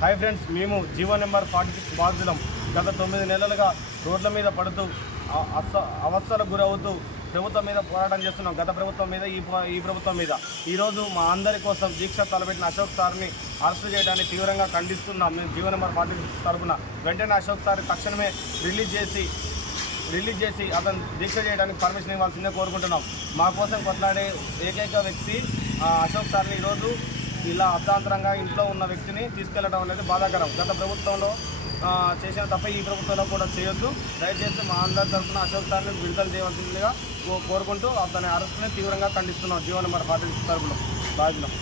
Hi friends మేము GO number forty six బాధితులం. గత తొమ్మిది నెలలుగా రోడ్ల మీద పడుతూ అవస్థలకు గురవుతూ ప్రభుత్వం మీద పోరాటం చేస్తున్నాం. గత ప్రభుత్వం మీద ఈ ఈ ప్రభుత్వం మీద. ఈరోజు మా అందరి కోసం దీక్ష తలపెట్టిన అశోక్ సార్ని అరెస్ట్ చేయడాన్ని తీవ్రంగా ఖండిస్తున్నాం. మేము జీవో నెంబర్ ఫార్టీ సిక్స్ తరఫున వెంటనే అశోక్ సార్ తక్షణమే రిలీజ్ చేసి రిలీజ్ చేసి అతను దీక్ష చేయడానికి పర్మిషన్ ఇవ్వాల్సిందే కోరుకుంటున్నాం. మా కోసం కొట్లాడే ఏకైక వ్యక్తి ఆ, అశోక్ సార్ని ఈరోజు ఇలా అర్ధాంతరంగా ఇంట్లో ఉన్న వ్యక్తిని తీసుకెళ్ళడం అనేది బాధాకరం. గత ప్రభుత్వంలో చేసిన తప్ప ఈ ప్రభుత్వంలో కూడా చేయొద్దు. దయచేసి మా అందరి తరఫున అశోక్ సార్ని విడుదల చేయవలసిందిగా కోరుకుంటూ అతని అరెస్ట్ని తీవ్రంగా ఖండిస్తున్నాం. జీవన నెంబర్ పార్టీ తరఫున బాధ్యులం.